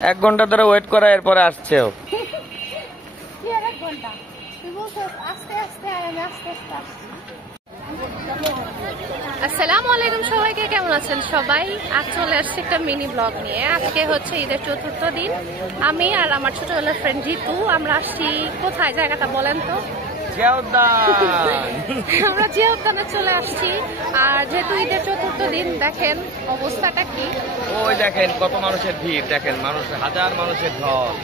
1 ঘন্টা ধরে ওয়েট করা, এরপরে আসছেও। আসসালামু আলাইকুম সবাইকে, কেমন আছেন সবাই? আজ চলে আসছি একটা মিনি ব্লগ নিয়ে। আজকে হচ্ছে ঈদের 4র্থ দিন। আমি আর আমার ছোটবেলার ফ্রেন্ড জিতু আমরা আসছি কোথায়, জায়গাটা বলেন তো? আমরা জিয়া উদ্যানে চলে আসছি। আর যেহেতু ঈদের 4র্থ দিন, দেখেন অবস্থাটা কি। ওই দেখেন কত মানুষের ভিড়, দেখেন মানুষ, হাজার মানুষের ঢল।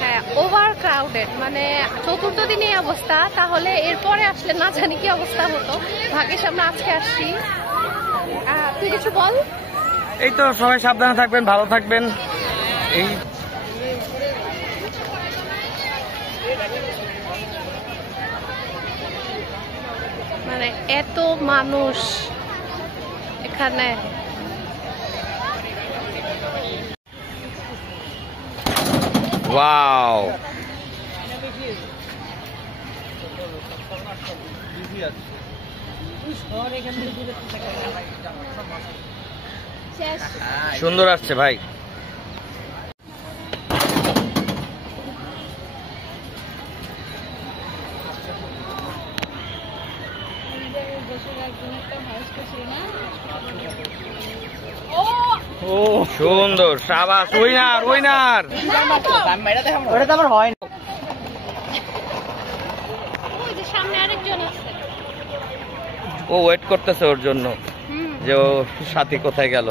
হ্যাঁ, ওভার ক্রাউডেড, মানে 4র্থ দিনে এই অবস্থা, তাহলে এরপরে আসলে না জানি কি অবস্থা হতো। ভাগ্যিস আমরা আজকে আসছি। তুই কিছু বল। এই তো, সবাই সাবধানে থাকবেন, ভালো থাকবেন। এই মানে এত মানুষ এখানে। ওয়াও, সুন্দর আসছে ভাই। ও সুন্দর, সাবাস, উইনার উইনার। সামনে আরেকজন আছে, ও ওয়েট করতেছে ওর জন্য, যে ও সাথী কোথায় গেল।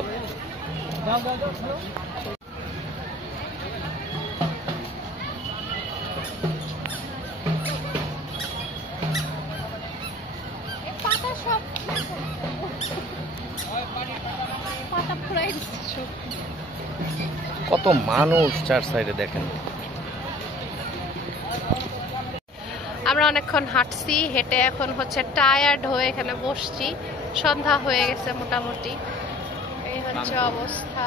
কত মানুষ চার সাইডে, দেখেন। আমরা অনেকক্ষণ হাঁটছি, হেঁটে এখন হচ্ছে টায়ার্ড হয়ে এখানে বসছি। সন্ধ্যা হয়ে গেছে মোটামুটি, এই হচ্ছে অবস্থা।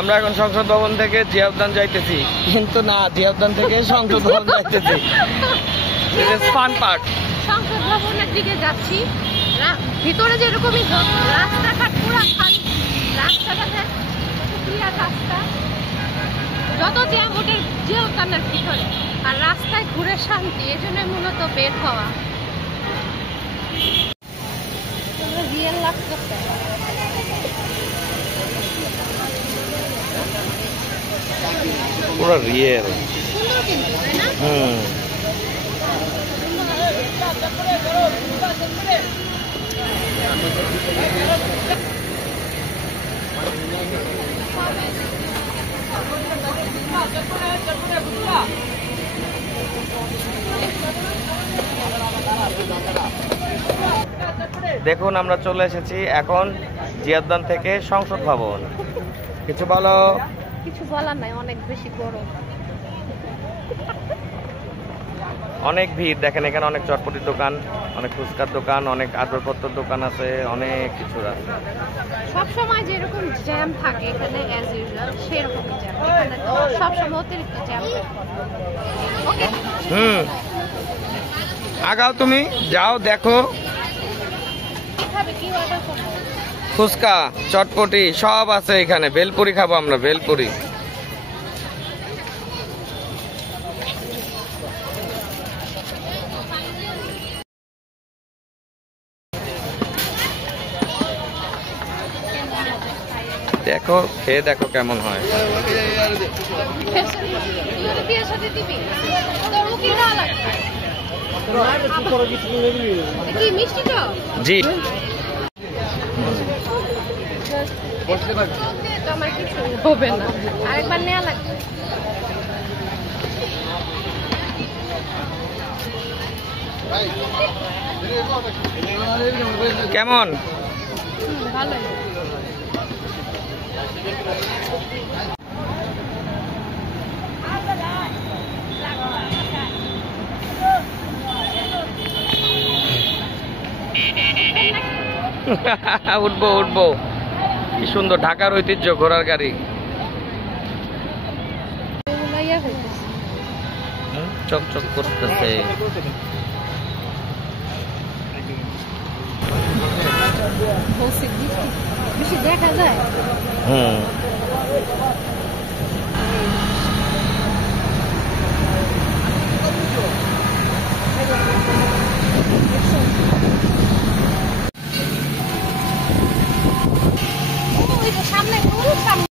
আমরা এখন সংসদ ভবন থেকে জিয়া উদ্যান যাইতেছি, কিন্তু না, জিয়া উদ্যান থেকে সংসদ ভবন যাইতেছি। Fun park. সংসদ ভবনের দিকে যাচ্ছি। ভিতরে যেরকমই হোক, রাস্তাঘাট পুরো খালি। রাস্তাঘাটে ক্লিয়ার রাস্তা, যত জ্যাম ওঠে জিয়া উদ্যানের ভিতরে, আর রাস্তায় ঘুরে শান্তি। এই জন্য মূলত বের হওয়া। রিয়েল লাগতেছে, পুরো রিয়েল। সুন্দর কিন্তু, তাই না? দেখুন, আমরা চলে এসেছি এখন জিয়া উদ্যান থেকে সংসদ ভবন। কিছু বলো। কিছু বলার নাই, অনেক বেশি গরম। অনেক ভিড়, দেখেন এখানে অনেক চটপটির দোকান, অনেক ফুচকার দোকান, অনেক আসবাবপত্রের দোকান আছে, অনেক কিছু আছে। সবসময় যেরকম জ্যাম থাকে এখানে অ্যাজ ইউজুয়াল, সেরকমই জ্যাম এখানে, তো সবসময় অতিরিক্ত জ্যাম থাকে। ওকে, আগাও, তুমি যাও, দেখো। কি অর্ডার করব? ফুচকা, চটপটি সব আছে এখানে। ভেলপুরি খাবো আমরা, ভেলপুরি। দেখো, খেয়ে দেখো কেমন হয়। জি, আমার কিছু হবে না, আরেকবার নেওয়া লাগবে। কেমন? ভালোই। উঠবো উঠবো। কি সুন্দর, ঢাকার ঐতিহ্য ঘোড়ার গাড়ি। চকচক করতেছে। বেশি দেখা যায়। হুম, সামনে সামনে